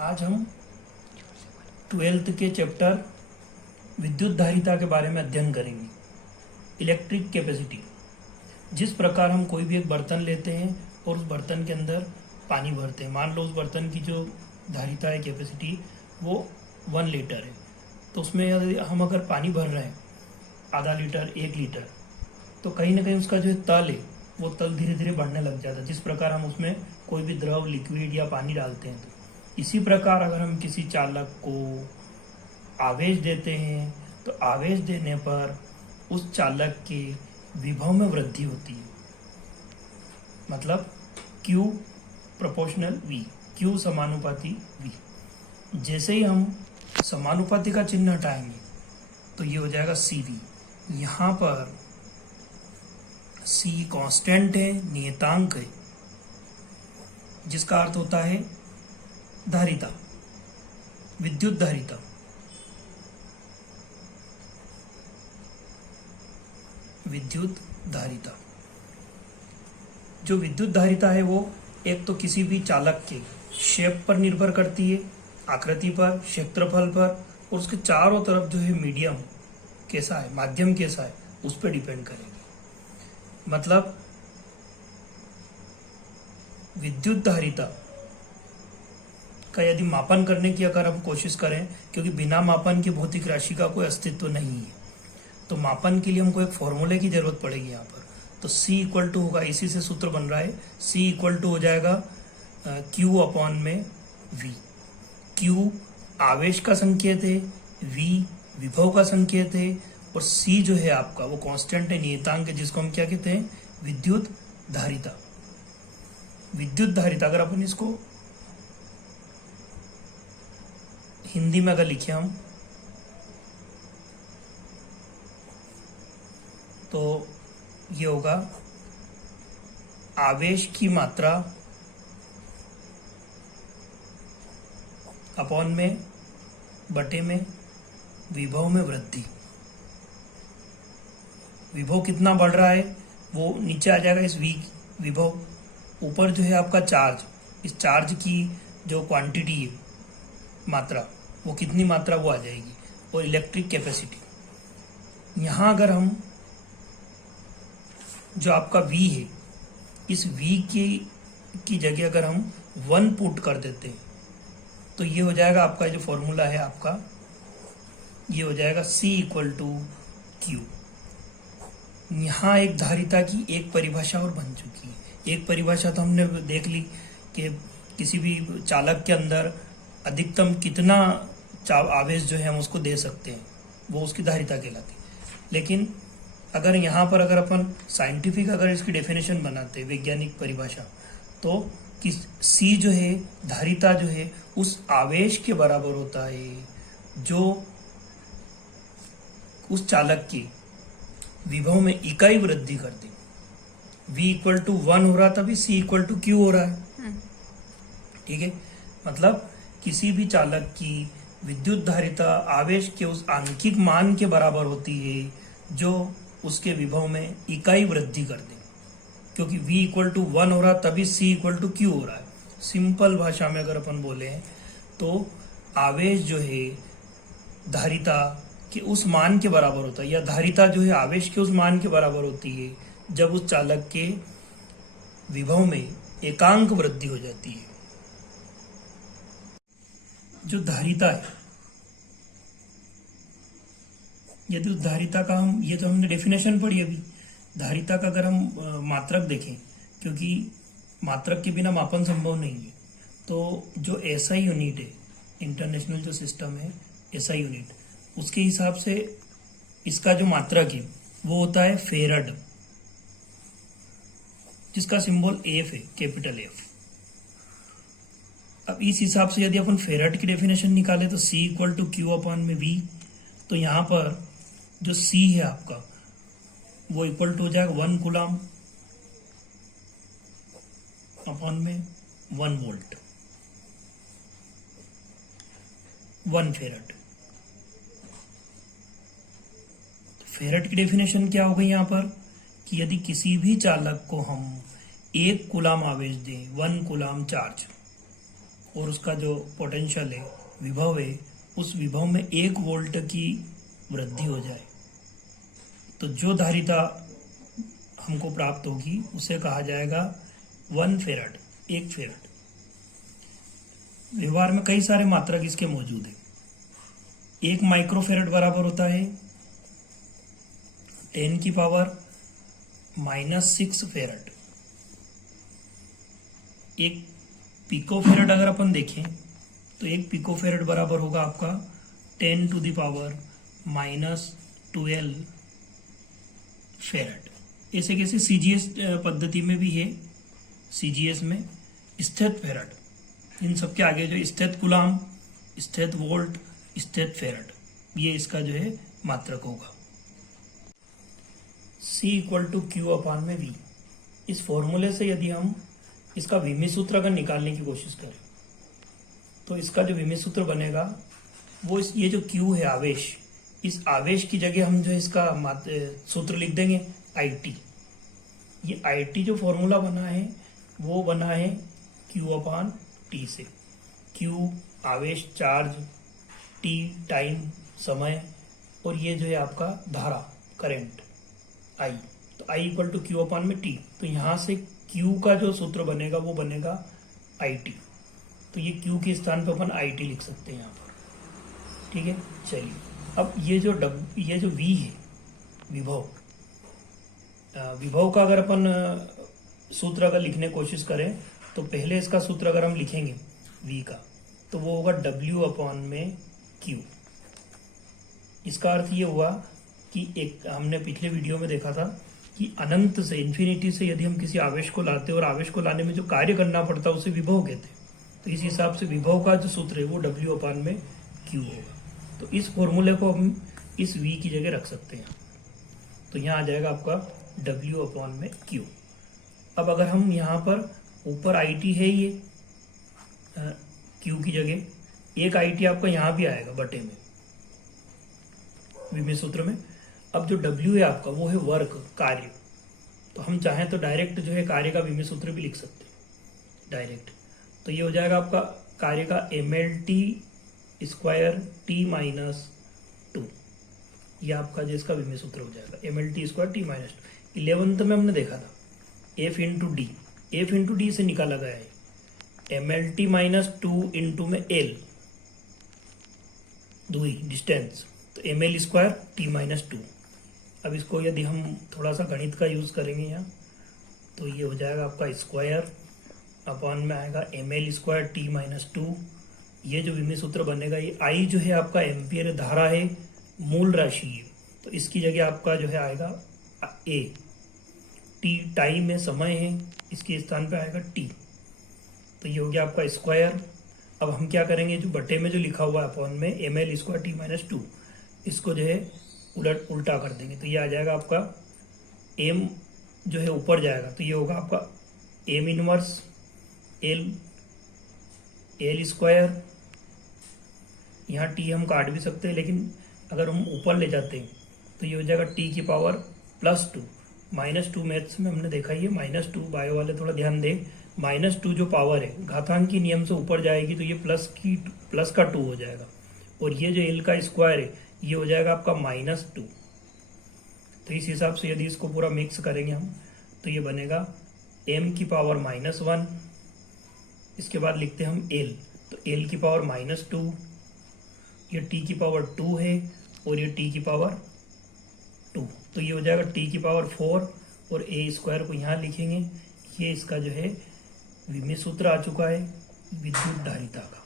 आज हम 12th के चैप्टर विद्युत धारिता के बारे में अध्ययन करेंगे। Electric capacity. जिस प्रकार हम कोई भी एक बर्तन लेते हैं और उस बर्तन के अंदर पानी भरते हैं, मान लो उस बर्तन की जो धारिता है, कैपेसिटी, वो 1 लीटर है। तो उसमें यदि हम अगर पानी भर रहे हैं आधा लीटर, 1 लीटर, तो कहीं ना कहीं उसका जो तल है वो तल धीरे धीरे बढ़ने लग जाता है। जिस प्रकार हम उसमें कोई भी द्रव, लिक्विड या पानी डालते हैं, तो इसी प्रकार अगर हम किसी चालक को आवेश देते हैं तो आवेश देने पर उस चालक के विभव में वृद्धि होती है। मतलब Q प्रोपोर्शनल V, Q समानुपाती V। जैसे ही हम समानुपाती का चिन्ह हटाएंगे तो ये हो जाएगा CV। यहाँ पर C कांस्टेंट है, नियतांक है, जिसका अर्थ होता है धारिता, विद्युत धारिता। विद्युत धारिता, जो विद्युत धारिता है वो एक तो किसी भी चालक के शेप पर निर्भर करती है, आकृति पर, क्षेत्रफल पर, और उसके चारों तरफ जो है मीडियम कैसा है, माध्यम कैसा है, उस पर डिपेंड करेगी। मतलब विद्युत धारिता का यदि मापन करने की अगर हम कोशिश करें, क्योंकि बिना मापन के भौतिक राशि का कोई अस्तित्व नहीं है, तो मापन के लिए हमको एक फॉर्मूले की जरूरत पड़ेगी यहाँ पर। तो C इक्वल टू होगा, इसी से सूत्र बन रहा है, C इक्वल टू हो जाएगा Q अपॉन में V। Q आवेश का संकेत है, V विभव का संकेत है, और C जो है आपका वो कांस्टेंट है, नियतांक है, जिसको हम क्या कहते हैं, विद्युत धारिता। विद्युत धारिता अगर अपन इसको हिंदी में अगर लिखे हम तो ये होगा आवेश की मात्रा अपॉन में बटे में विभव में वृद्धि। विभव कितना बढ़ रहा है वो नीचे आ जाएगा इस विभव, ऊपर जो है आपका चार्ज, इस चार्ज की जो क्वांटिटी है, मात्रा, वो कितनी मात्रा वो आ जाएगी, और इलेक्ट्रिक कैपेसिटी। यहाँ अगर हम जो आपका V है, इस V की जगह अगर हम 1 पुट कर देते हैं तो ये हो जाएगा आपका जो फॉर्मूला है आपका, ये हो जाएगा C इक्वल टू Q। यहाँ एक धारिता की एक परिभाषा और बन चुकी है। एक परिभाषा तो हमने देख ली कि किसी भी चालक के अंदर अधिकतम कितना आवेश जो है हम उसको दे सकते हैं, वो उसकी धारिता कहलाती है। लेकिन अगर यहाँ पर अगर अपन साइंटिफिक अगर इसकी डेफिनेशन बनाते हैं, वैज्ञानिक परिभाषा, तो कि C जो है, धारिता जो है, उस आवेश के बराबर होता है जो उस चालक की विभव में इकाई वृद्धि करती। V इक्वल टू 1 हो रहा तभी C इक्वल टू Q हो रहा है। ठीक है, मतलब किसी भी चालक की विद्युत धारिता आवेश के उस आंशिक मान के बराबर होती है जो उसके विभव में इकाई वृद्धि कर दे। क्योंकि V इक्वल टू 1 हो रहा तभी C इक्वल टू Q हो रहा है। सिंपल भाषा में अगर अपन बोले तो आवेश जो है धारिता के उस मान के बराबर होता है, या धारिता जो है आवेश के उस मान के बराबर होती है जब उस चालक के विभव में एकांक वृद्धि हो जाती है। जो धारिता है, यदि उस धारिता का हम, ये तो हमने डेफिनेशन पढ़ी अभी, धारिता का अगर हम मात्रक देखें, क्योंकि मात्रक के बिना मापन संभव नहीं है, तो जो SI यूनिट है, इंटरनेशनल जो सिस्टम है SI यूनिट, उसके हिसाब से इसका जो मात्रक है वो होता है फेरड, जिसका सिंबल F है, कैपिटल F। अब इस हिसाब से यदि अपन फेरड की डेफिनेशन निकाले तो C equal to Q upon में V, तो यहाँ पर जो C है आपका वो इक्वल टू हो जाएगा 1 कूलम अपॉन में 1 वोल्ट, 1 फेरड। फेरड की डेफिनेशन क्या हो गई यहाँ पर कि यदि किसी भी चालक को हम 1 कूलम आवेश दें, 1 कूलम चार्ज, और उसका जो पोटेंशियल है, विभव है, उस विभव में 1 वोल्ट की वृद्धि हो जाए तो जो धारिता हमको प्राप्त होगी उसे कहा जाएगा 1 फेराड, 1 फेराड। व्यवहार में कई सारे मात्रक इसके मौजूद है। 1 माइक्रोफेराड बराबर होता है 10⁻⁻6 फेराड। 1 पिकोफेराड अगर अपन देखें तो 1 पिकोफेराड बराबर होगा आपका 10⁻⁻12 फेराड। ऐसे कैसे सीजीएस पद्धति में भी है, सीजीएस में स्थित फेराड, इन सबके आगे जो स्थित कूलाम, स्थित वोल्ट, स्थित फेराड, ये इसका जो है मात्रक होगा। C = Q/V। इस फॉर्मूले से यदि हम इसका विमी सूत्र अगर निकालने की कोशिश करें तो इसका जो विमी सूत्र बनेगा वो ये जो Q है आवेश, इस आवेश की जगह हम जो इसका सूत्र लिख देंगे IT। ये IT जो फॉर्मूला बना है वो बना है Q/T से। Q आवेश, चार्ज, T टाइम, समय, और ये जो है आपका धारा, करंट I। तो I = Q/T। तो यहाँ से Q का जो सूत्र बनेगा वो बनेगा IT। तो ये Q के स्थान पर अपन IT लिख सकते हैं यहाँ पर। ठीक है, चलिए अब ये जो V है, विभव का अगर अपन सूत्र अगर लिखने की कोशिश करें तो पहले इसका सूत्र अगर हम लिखेंगे V का तो वो होगा W/Q। इसका अर्थ ये हुआ कि एक हमने पिछले वीडियो में देखा था कि अनंत से, इन्फिनिटी से यदि हम किसी आवेश को लाते और आवेश को लाने में जो कार्य करना पड़ता है उसे विभव कहते हैं। तो इस हिसाब से विभव का जो सूत्र है वो W/Q होगा। तो इस फॉर्मूले को हम इस V की जगह रख सकते हैं। तो यहाँ आ जाएगा आपका W/Q। अब अगर हम यहाँ पर ऊपर IT है ये Q की जगह, एक IT आपका यहाँ भी आएगा बटे में, विमी सूत्र में। अब जो W है आपका वो है वर्क, कार्य। तो हम चाहें तो डायरेक्ट जो है कार्य का विमी सूत्र भी लिख सकते हैं डायरेक्ट। तो ये हो जाएगा आपका कार्य का mLT² T-2। ये आपका जो इसका विमी सूत्र हो जाएगा mLT² T-2। 11th में हमने देखा था F × D, F × D से निकाला गया है mLT - 2 इंटू में L, दूरी, डिस्टेंस, तो mL² T-2। अब इसको यदि हम थोड़ा सा गणित का यूज करेंगे यहाँ तो ये हो जाएगा आपका स्क्वायर अपॉन में आएगा mL² T-2। ये जो विमी सूत्र बनेगा, ये I जो है आपका एम्पियर धारा है, मूल राशि है, तो इसकी जगह आपका जो है आएगा A। T टाइम है, समय है, इसके स्थान पे आएगा T। तो ये हो गया आपका स्क्वायर। अब हम क्या करेंगे, जो बटे में जो लिखा हुआ है अपॉन में mL² T-2, इसको जो है उल्टा कर देंगे। तो ये आ जाएगा आपका m जो है ऊपर जाएगा तो ये होगा आपका m इनवर्स L²। यहाँ T हम काट भी सकते हैं, लेकिन अगर हम ऊपर ले जाते हैं तो ये हो जाएगा T⁻² -2 मैथ्स में हमने देखा ही है, -2 बायो वाले थोड़ा ध्यान दें। -2 जो पावर है घातांकी नियम से ऊपर जाएगी तो ये प्लस का 2 हो जाएगा, और ये जो L का स्क्वायर है ये हो जाएगा आपका -2। तो इस हिसाब से यदि इसको पूरा मिक्स करेंगे हम तो ये बनेगा m⁻⁻1। इसके बाद लिखते हैं हम L, तो L⁻⁻2, ये T⁻2 है और ये T⁻2, तो ये हो जाएगा T⁻4 और A² को यहाँ लिखेंगे। ये इसका जो है विमी सूत्र आ चुका है विद्युत धारिता का।